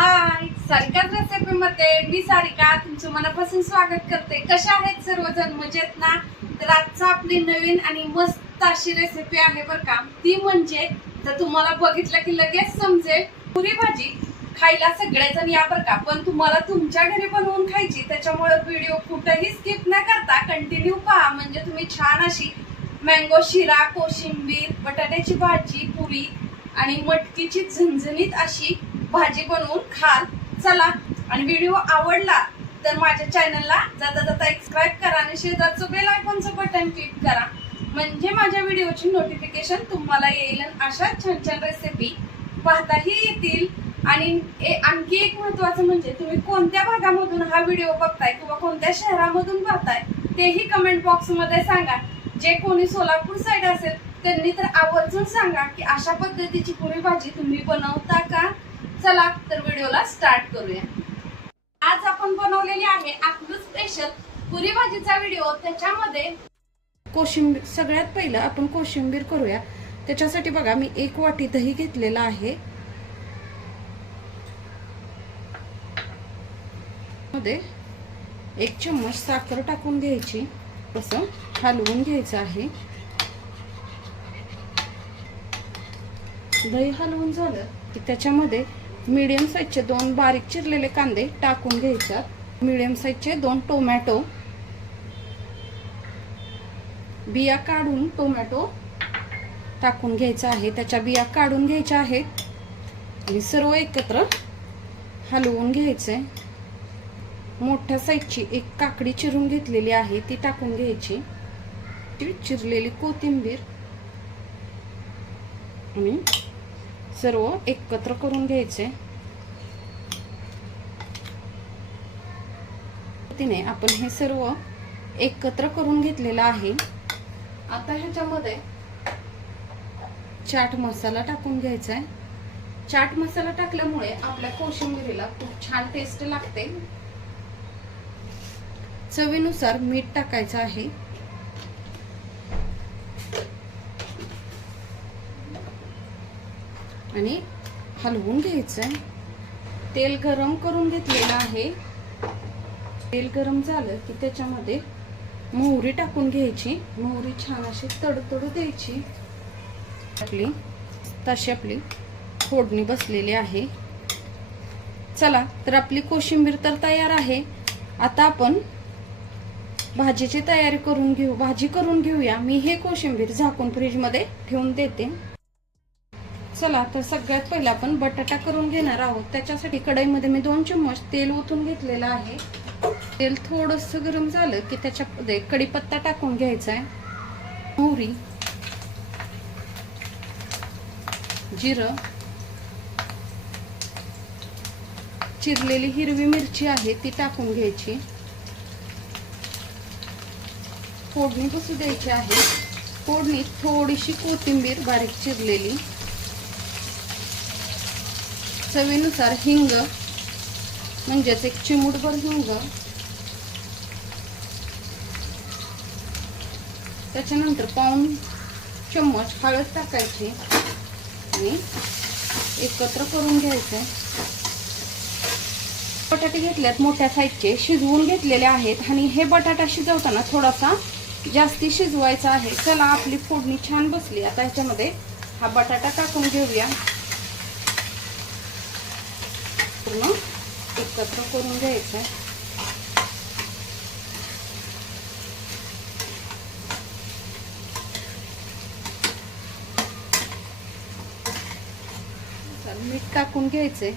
हाय सारिकाच recipe मध्ये मी सारिका तुमचं मनापासून स्वागत करते. कशा आहेत सर्वजण? मजेत ना? तर आजचा आपली नवीन आणि मस्त अशी रेसिपी आहे बरं का. ती म्हणजे तर तुम्हाला बघितलं की लगेच समजेल पुरी भाजी खायला सगळेजण या बरं का. पण तुम्हाला तुमच्या घरी बनवून खायची त्याच्यामुळे व्हिडिओ कुठेही स्किप न करता कंटिन्यू पहा. म्हणजे तुम्ही छान अशी मँगो शिरा कोशिंबीर बटाट्याची भाजी पुरी आणि मटकीची झणझणीत अशी भाजी बनवून खाल. चला. आणि व्हिडिओ आवडला तर माझ्या चॅनलला जाता जाता सबस्क्राईब करा आणि शेजारचं बेल आयकॉनचं बटन क्लिक करा. म्हणजे माझ्या व्हिडिओची नोटिफिकेशन तुम्हाला येईल आणि अशा छान छान रेसिपी पाहताही येतील. आणि ए- आणखी एक महत्वाचं म्हणजे तुम्ही कोणत्या भागामधून हा व्हिडिओ बघताय किंवा कोणत्या शहरामधून पाहताय तेही कमेंट बॉक्समध्ये सांगा. जे कोणी सोलापूर साईड असेल त्यांनी तर आवर्जून सांगा की अशा पद्धतीची पुरी भाजी तुम्ही बनवता का? चला तर व्हिडिओला स्टार्ट करूया. आज आपण बनवलेली आहे आपलं स्पेशल पुरी भाजीचा व्हिडिओ त्याच्यामध्ये कोशिंबीर सगळ्यात पहिलं आपण कोशिंबीर करूया. त्याच्यासाठी बघा मी एक वाटी दही घेतलेला आहे. मध्ये एक चम्मच साखर टाकून घ्यायची. असं हलवून घ्यायचं आहे. दही हलवून झालं की त्याच्यामध्ये मीडियम साईजचे दोन बारीक चिरलेले कांदे टाकून घ्यायच्यात. मीडियम साईजचे दोन टोमॅटो. बिया काढून टोमॅटो टाकून घ्यायचा आहे. त्याच्या बिया काढून घ्यायच्या आहेत. आणि सर्व एकत्र हलवून घ्यायचे मोठ्या साईजची एक काकडी चिरून घेतलेली आहे. ती टाकून घ्यायची. चिरलेली कोथिंबीर. आणि सर्व एकत्र करून घ्यायचे. तिने आपण हे सर्व एकत्र करून घेतलेलं आहे. आता ह्याच्यामध्ये चाट मसाला टाकून घ्यायचा आहे. चाट मसाला टाकल्यामुळे आपल्या कोशिंबिरीला खूप छान टेस्ट लागते. चवीनुसार मीठ टाकायचं आहे. आणि हलवून घ्यायचं आहे तेल गरम करून घेतलेलं आहे. तेल गरम झालं की त्याच्यामध्ये मोहरी टाकून घ्यायची. मोहरी छान अशी तडतडू द्यायची. आपली तशी आपली फोडणी बसलेली आहे. चला तर आपली कोशिंबीर तर तयार आहे. आता आपण भाजीची तयारी करून घेऊ भाजी करून घेऊया. मी हे कोशिंबीर झाकून फ्रीजमध्ये ठेवून देते. चला तर सगळ्यात पहिला आपण बटाटा करून घेणार आहोत. त्याच्यासाठी कढईमध्ये मी दोन चम्मच तेल ओतून घेतलेलं आहे. तेल थोडस गरम झालं की त्याच्यामध्ये कढीपत्ता टाकून घ्यायचा आहे. मोहरी जिरं चिरलेली हिरवी मिरची आहे ती टाकून घ्यायची. फोडणी बसू द्यायची आहे? फोडणीत थोडीशी कोथिंबीर बारीक चिरलेली. चवीनुसार हिंग म्हणजेच एक चिमूटभर हिंग. त्याच्यानंतर पाऊन चम्मच हळद टाकायची आणि एकत्र करून घ्यायचं. बटाटे घेतल्यात मोठ्या साईजचे शिजवून घेतलेले आहेत आणि हे बटाटा शिजवताना थोडासा जास्ती शिजवायचा आहे. चला आपली फोडणी छान बसली. आता ह्याच्यामध्ये हा बटाटा टाकून घेऊया. पूर्ण एकत्र करून घ्यायचं आहे. मीठ टाकून घ्यायचंय.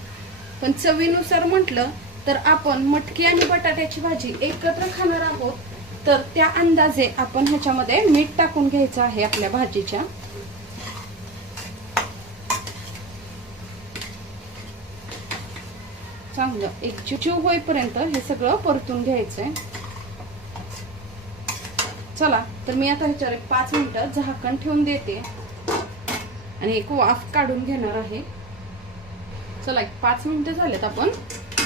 पण चवीनुसार म्हटलं तर आपण मटकी आणि बटाट्याची भाजी एकत्र खाणार आहोत तर त्या अंदाजे आपण ह्याच्यामध्ये मीठ टाकून घ्यायचं आहे आपल्या भाजीच्या. चांगलं. एक चिव होईपर्यंत हे सगळं परतून घ्यायचंय. चला तर मी आता ह्याच्यावर एक पाच मिनिटं झाकण ठेवून देते. आणि एक वाफ काढून घेणार आहे. चला एक पाच मिनिटं झालेत आपण.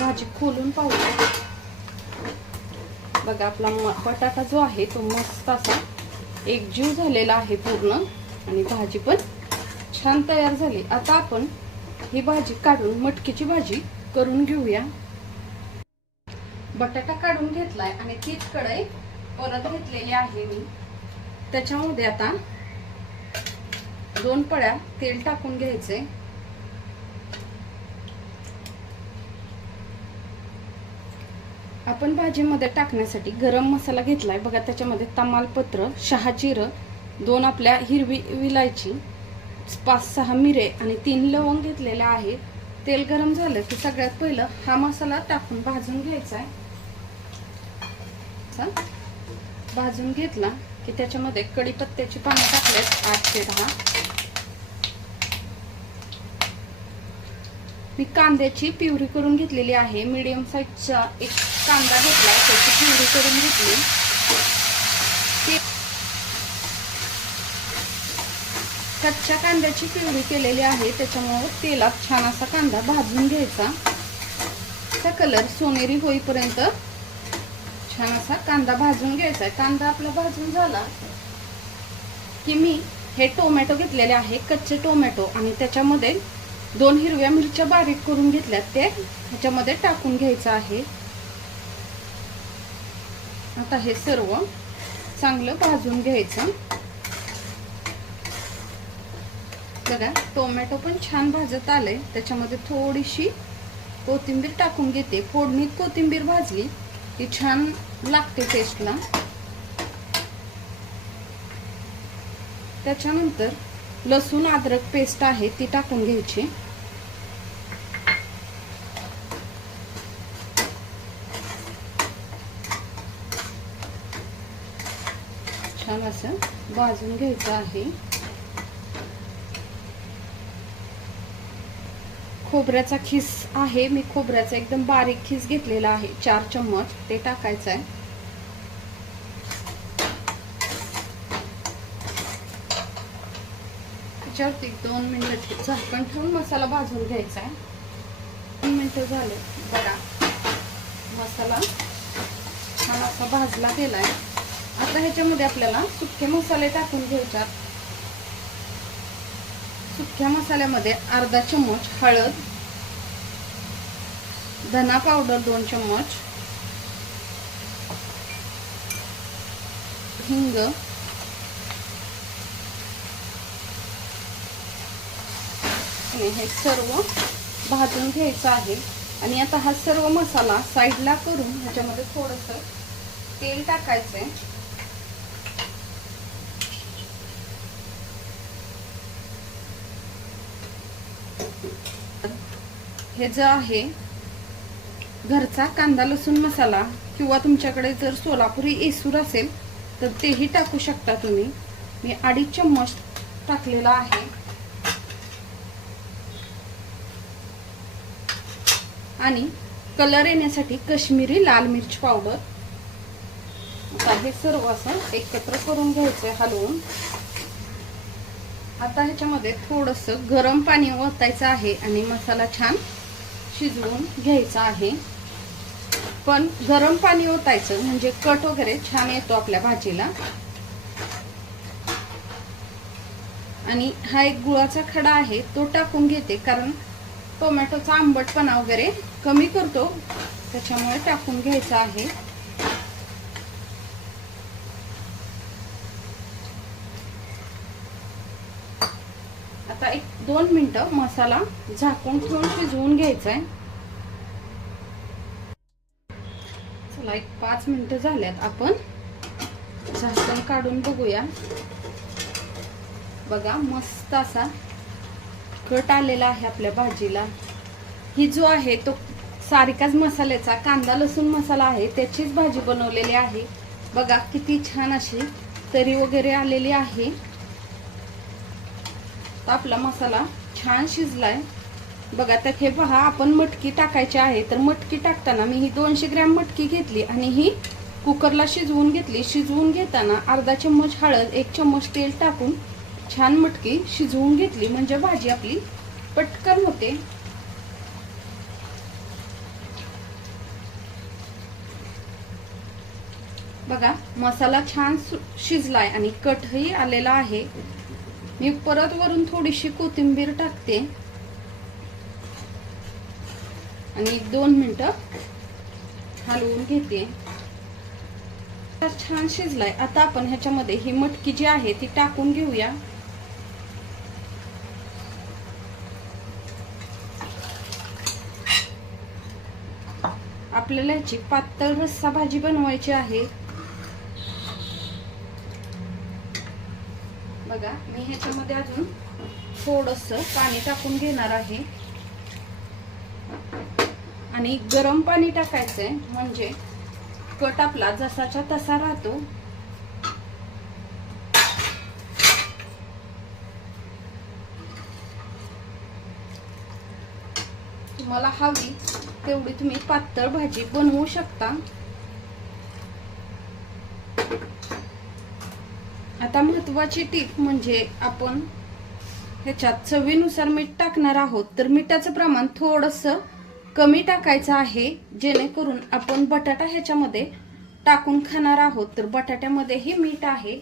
भाजी खोलून पाहूया. बघा आपला बटाटा जो आहे तो मस्त असा एकजीव झालेला आहे पूर्ण. आणि भाजी पण छान तयार झाली. आता आपण ही भाजी काढून मटकीची भाजी करून घेऊया. बटाटा काढून घेतलाय आणि तीच कढई परत घेतलेली आहे मी. त्याच्यामध्ये आता दोन पळ्या तेल टाकून घ्यायचे. आपण भाजीमध्ये टाकण्यासाठी गरम मसाला घेतलाय. बघा त्याच्यामध्ये तमालपत्र शहा जिरं दोन आपल्या हिरवी विलायची पाच सहा मिरे आणि तीन लवंग घेतलेल्या आहेत. तेल गरम झालं की सगळ्यात पहिलं हा मसाला टाकून भाजून घ्यायचा आहे भाजून घेतला की त्याच्यामध्ये कढीपत्त्याची पानं टाकलेत आठ ते दहा. मी कांद्याची पिवरी करून घेतलेली आहे. मीडियम साईजचा एक कांदा घेतला त्याची पिवरी करून घेतली. कच्च्या कांद्याची पिवरी केलेली आहे त्याच्यामुळे तेलात छान असा कांदा भाजून घ्यायचा. त्याचा कलर सोनेरी होईपर्यंत छान असा कांदा भाजून घ्यायचा आहे. कांदा आपला भाजून झाला की मी हे टोमॅटो घेतलेले आहे कच्चे टोमॅटो आणि त्याच्यामध्ये दोन हिरव्या मिरच्या बारीक करून घेतल्यात ते. ह्याच्यामध्ये टाकून घ्यायचं आहे. आता हे सर्व चांगलं भाजून घ्यायचं. बघा टोमॅटो पण छान भाजत आले त्याच्यामध्ये थोडीशी कोथिंबीर टाकून घेते. फोडणीत कोथिंबीर भाजली की छान लागते टेस्टला त्याच्यानंतर लसूण अद्रक पेस्ट आहे ती टाकून घ्यायची. छान असं भाजून घ्यायचं आहे. खोबऱ्याचा खीस आहे. मी खोबऱ्याचा एकदम बारीक खीस घेतलेला आहे. चार चम्मच. ते टाकायचं आहे. त्याच्यावरती दोन मिनिट झाकण ठेवून मसाला भाजून घ्यायचा आहे. दोन मिनिटं झाले. बघा. मसाला छान असा भाजला आहे आता ह्याच्यामध्ये आपल्याला सुखे मसाले टाकून घ्यायच्यात ह्या मसाल्यामध्ये अर्धा चम्मच हळद धना पावडर दोन चम्मच हिंग आणि हे सर्व भाजून घ्यायचं आहे. आणि आता हा सर्व मसाला साईडला करून ह्याच्यामध्ये थोडंसं तेल टाकायचं आहे हे जे आहे घरचा कांदा लसूण मसाला किंवा तुमच्याकडे जर सोलापुरी एसूर असेल तर तेही टाकू शकता तुम्ही. मी अडीच चम्मच टाकलेला आहे. आणि कलर येण्यासाठी कश्मीरी लाल मिरच पावडर. आता हे सर्व असं एकत्र करून घ्यायचं हलवून. आता ह्याच्यामध्ये थोडस गरम पाणी ओतायचं आहे आणि मसाला छान शिजवून घ्यायचा आहे. पण गरम पाणी ओतायचं म्हणजे कट वगैरे छान येतो आपल्या भाजीला. आणि हा एक गुळाचा खडा आहे तो टाकून घेते कारण टोमॅटोचा आंबटपणा वगैरे कमी करतो. त्याच्यामुळे टाकून घ्यायचा आहे आता एक दोन मिनटं मसाला झाकून ठेवून शिजवून घ्यायचा आहे. चला एक पाच मिनटं झाल्यात आपण. झाकण काढून बघूया. बघा मस्त असा कट आलेला आहे आपल्या भाजीला. ही जो आहे तो सारिकाच मसाल्याचा कांदा लसूण मसाला आहे त्याचीच भाजी बनवलेली आहे. बघा किती छान अशी तरी वगैरे आलेली आहे. आता आपला मसाला छान शिजलाय. बघा तर हे पहा आपण मटकी टाकायची आहे. तर मटकी टाकताना मी ही दोनशे ग्रॅम मटकी घेतली आणि ही कुकरला शिजवून घेतली. शिजवून घेताना अर्धा चम्मच हळद एक चम्मच तेल टाकून छान मटकी शिजवून घेतली. म्हणजे भाजी आपली पटकन होते. बघा मसाला छान शिजलाय आणि कटही आलेला आहे. मी परत वरून थोडीशी कोथिंबीर टाकते. आणि दोन मिनटं हलवून घेते. छान शिजलाय. आता आपण ह्याच्यामध्ये ही मटकी जी आहे ती टाकून घेऊया. आपल्याला ह्याची पातळ रस्सा भाजी बनवायची आहे. बघा मी ह्याच्यामध्ये अजून थोडंसं पाणी टाकून घेणार आहे. आणि गरम पाणी टाकायचं आहे म्हणजे कट आपला जसाच्या तसा राहतो. तुम्हाला हवी तेवढी तुम्ही पातळ भाजी बनवू शकता. आता महत्वाची टीप म्हणजे आपण ह्याच्यात चवीनुसार मीठ टाकणार आहोत. तर मिठाचं प्रमाण थोडस कमी टाकायचं आहे जेणेकरून आपण बटाटा ह्याच्यामध्ये टाकून खाणार आहोत. तर बटाट्यामध्येही मीठ आहे.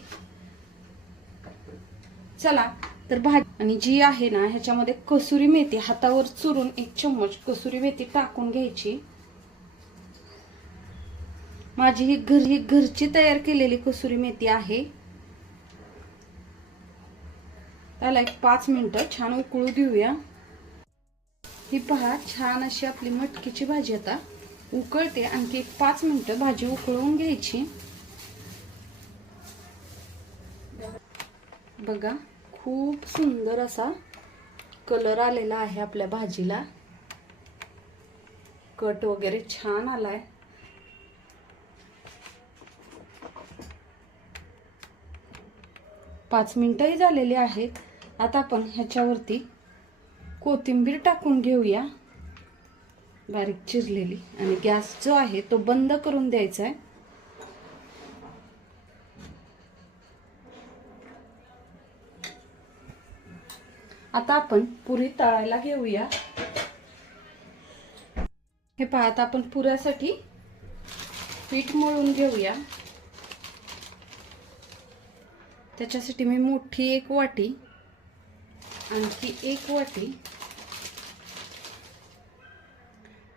चला तर भाजी आणि जी आहे ना ह्याच्यामध्ये कसुरी मेथी हातावर चुरून एक चम्मच कसुरी मेथी टाकून घ्यायची. माझी ही घर ही घरची तयार केलेली कसुरी मेथी आहे. त्याला एक पाच मिनटं छान उकळू देऊया. ही पहा छान अशी आपली मटकीची भाजी आता उकळते. आणखी एक पाच मिनटं भाजी उकळून घ्यायची. बघा खूप सुंदर असा कलर आलेला आहे आपल्या भाजीला. कट वगैरे छान आलाय. पाच मिनिटंही झालेली आहेत. आता आपण ह्याच्यावरती कोथिंबीर टाकून घेऊया. बारीक चिरलेली. आणि गॅस जो आहे तो बंद करून द्यायचा आहे. आता आपण पुरी तळायला घेऊया. हे पाहता आपण पुऱ्यासाठी पीठ मळून घेऊया. त्याच्यासाठी मी मोठी एक वाटी आणखी एक वाटी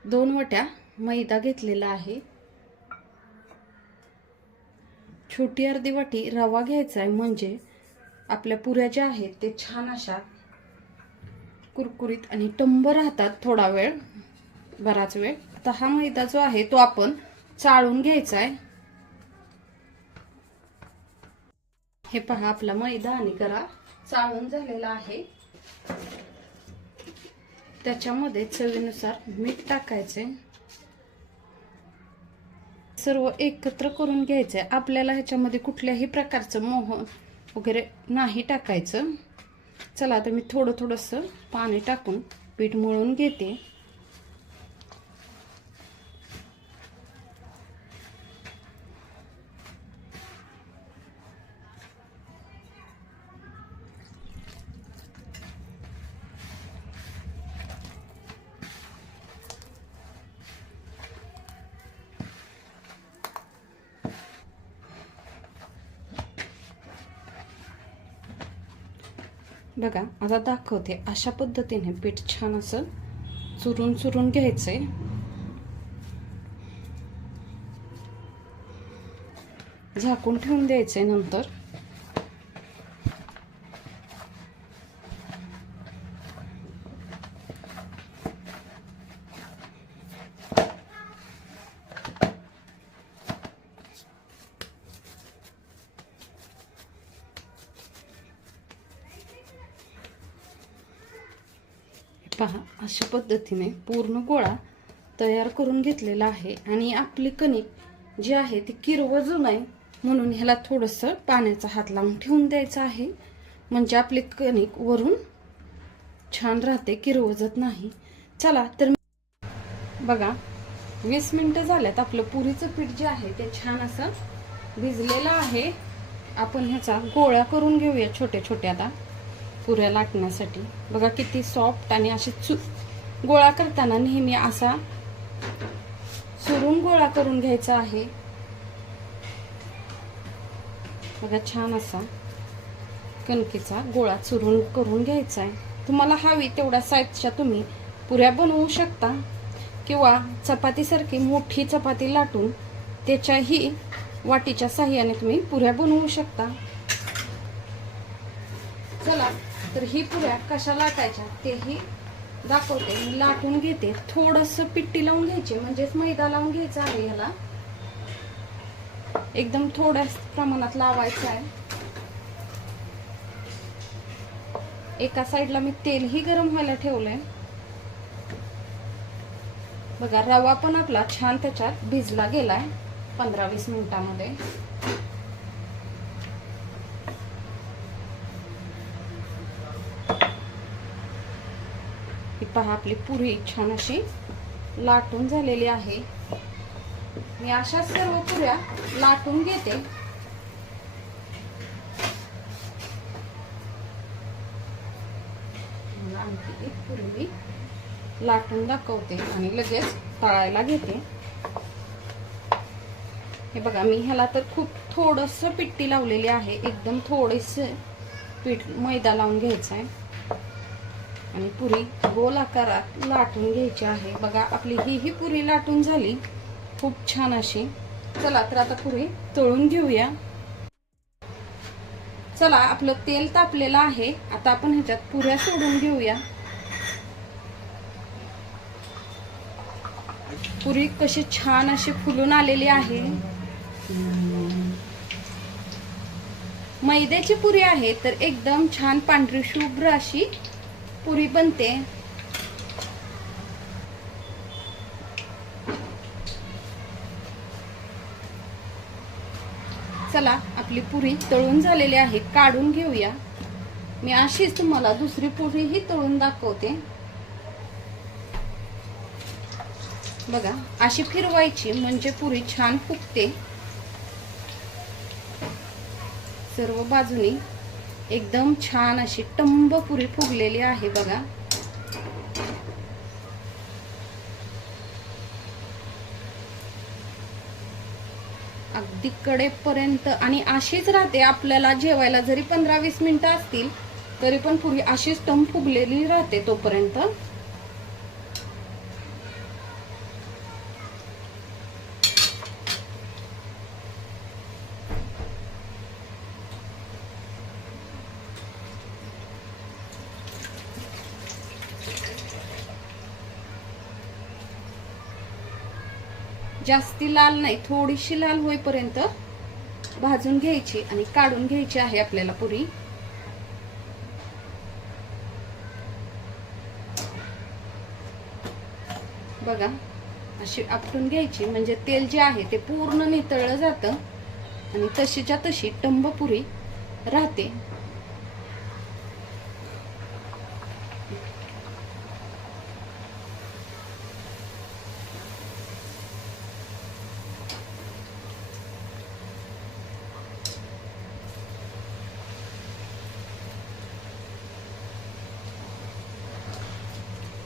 दोन वट्या मैदा घेतलेला आहे. छोटी अर्धी वाटी रवा घ्यायचा आहे म्हणजे आपल्या पुऱ्या ज्या आहेत ते छान अशा कुरकुरीत आणि टंब राहतात थोडा वेळ बराच वेळ. आता हा मैदा जो आहे तो आपण चाळून घ्यायचा आहे. हे पहा आपला मैदा आणि गरा चाळून झालेला आहे. त्याच्यामध्ये चवीनुसार मीठ टाकायचे सर्व एकत्र करून घ्यायचंय. आपल्याला ह्याच्यामध्ये कुठल्याही प्रकारचं मोह वगैरे नाही टाकायचं. चला आता मी थोडं थोडंसं पाणी टाकून पीठ मळून घेते बघा आता दाखवते अशा पद्धतीने पीठ छान असं चुरून चुरून घ्यायचंय. झाकून ठेवून द्यायचंय नंतर पहा अशा पद्धतीने पूर्ण गोळा तयार करून घेतलेला आहे. आणि आपली कणिक जी आहे ती किरवजू नाही म्हणून ह्याला थोडंसं पाण्याचा हात लावून ठेवून द्यायचा आहे. म्हणजे आपली कणिक वरून छान राहते किरवजत नाही. चला तर बघा वीस मिनटं झाल्यात. आपलं पुरीचं पीठ जे आहे ते छान असं भिजलेलं आहे. आपण ह्याचा गोळा करून घेऊया छोट्या छोट्या आता पुऱ्या लाटण्यासाठी. बघा किती सॉफ्ट आणि असे चु गोळा करताना नेहमी असा सुरून गोळा करून घ्यायचा आहे. बघा छान असा कणकेचा गोळा चुरून करून घ्यायचा आहे. तुम्हाला हवी तेवढ्या साईजच्या तुम्ही पुऱ्या बनवू शकता किंवा चपातीसारखी मोठी चपाती लाटून त्याच्याही वाटीच्या साह्याने तुम्ही पुऱ्या बनवू शकता. चला तर ही पुऱ्या कशा लाटायच्या तेही दाखवते मी लाटून घेते. थोडस पिट्टी लावून घ्यायची म्हणजेच मैदा लावून घ्यायचा आहे याला एकदम थोड्या प्रमाणात लावायचं आहे. एका साईडला मी तेलही गरम व्हायला ठेवलंय. बघा रवा पण आपला छान त्याच्यात भिजला गेलाय पंधरा वीस मिनिटामध्ये. ही पहा आपली पुरी छान अशी लाटून झालेली आहे. मी अशा सर्व पुऱ्या लाटून घेते. आणखी एक पुरी मी लाटून दाखवते आणि लगेच तळायला घेते. हे बघा मी ह्याला तर खूप थोडस पिट्टी लावलेली आहे. एकदम थोडेस पीठ मैदा लावून घ्यायचं आहे आणि पुरी गोल आकारात लाटून घ्यायची आहे. बघा आपली ही ही पुरी लाटून झाली. खूप छान अशी. चला तर आता पुरी तळून घेऊया. चला आपलं तेल तापलेलं आहे. आता आपण ह्याच्यात पुऱ्या सोडून घेऊया. पुरी कशी छान अशी फुलून आलेली आहे. मैद्याची पुरी आहे तर एकदम छान पांढरी शुभ्र अशी पुरी बनते चला आपली पुरी तळून झालेली आहे काढून घेऊया. मी अशीच तुम्हाला दुसरी पुरी ही तळून दाखवते. बघा अशी फिरवायची म्हणजे पुरी छान फुगते. सर्व बाजूनी एकदम छान अशी टंब पुरी फुगलेली आहे बघा. अगदी कडेपर्यंत आणि अशीच राहते आपल्याला जेवायला जरी पंधरा वीस मिनिटं असतील तरी पण पुरी अशीच टम फुगलेली राहते तोपर्यंत. जास्ती लाल नाही थोडीशी लाल होईपर्यंत भाजून घ्यायची आणि काढून घ्यायची आहे आपल्याला पुरी. बघा अशी आपटून घ्यायची. म्हणजे तेल जे आहे ते पूर्ण नितळलं जातं आणि तशीच्या तशी टंब पुरी राहते.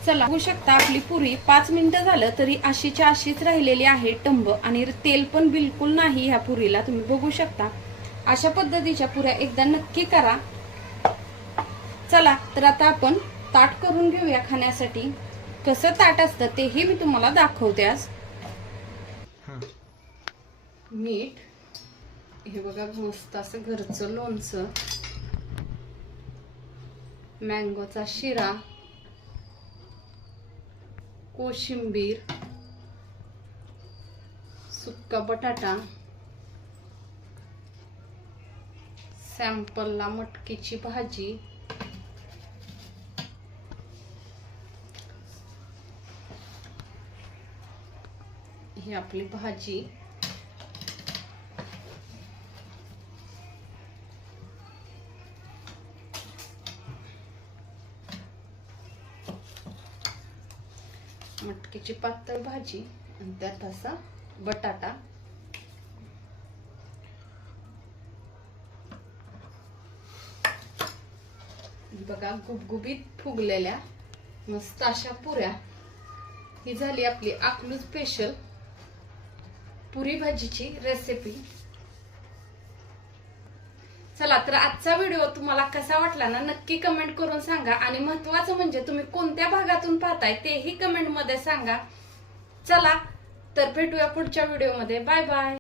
चला. बघू शकता आपली पुरी पाच मिनिटं झालं तरी अशीच्या अशीच राहिलेली आहे टंब आणि तेल पण बिलकुल नाही ह्या पुरीला. तुम्ही बघू शकता. अशा पद्धतीच्या पुऱ्या एकदा नक्की करा. चला तर आता आपण ताट करून घेऊया खाण्यासाठी. कसं ताट असतं तेही मी तुम्हाला दाखवते आज. मीठ. हे बघा मस्त असं घरचं लोणचं. मँगोचा शिरा. कोशिंबीर सुक्का बटाटा सॅम्पलला मटकीची भाजी ही आपली भाजी. मटकीची पातळ भाजी आणि त्यात असा बटाटा. बघा गुबगुबीत फुगलेल्या मस्त अशा पुऱ्या. ही झाली आपली आकलू स्पेशल पुरी भाजीची रेसिपी चला तर आजचा व्हिडिओ तुम्हाला कसा वाटला ना नक्की कमेंट करून सांगा. आणि महत्वाचं म्हणजे तुम्ही कोणत्या भागातून पाहताय तेही कमेंटमध्ये सांगा. चला तर भेटूया पुढच्या व्हिडिओमध्ये बाय बाय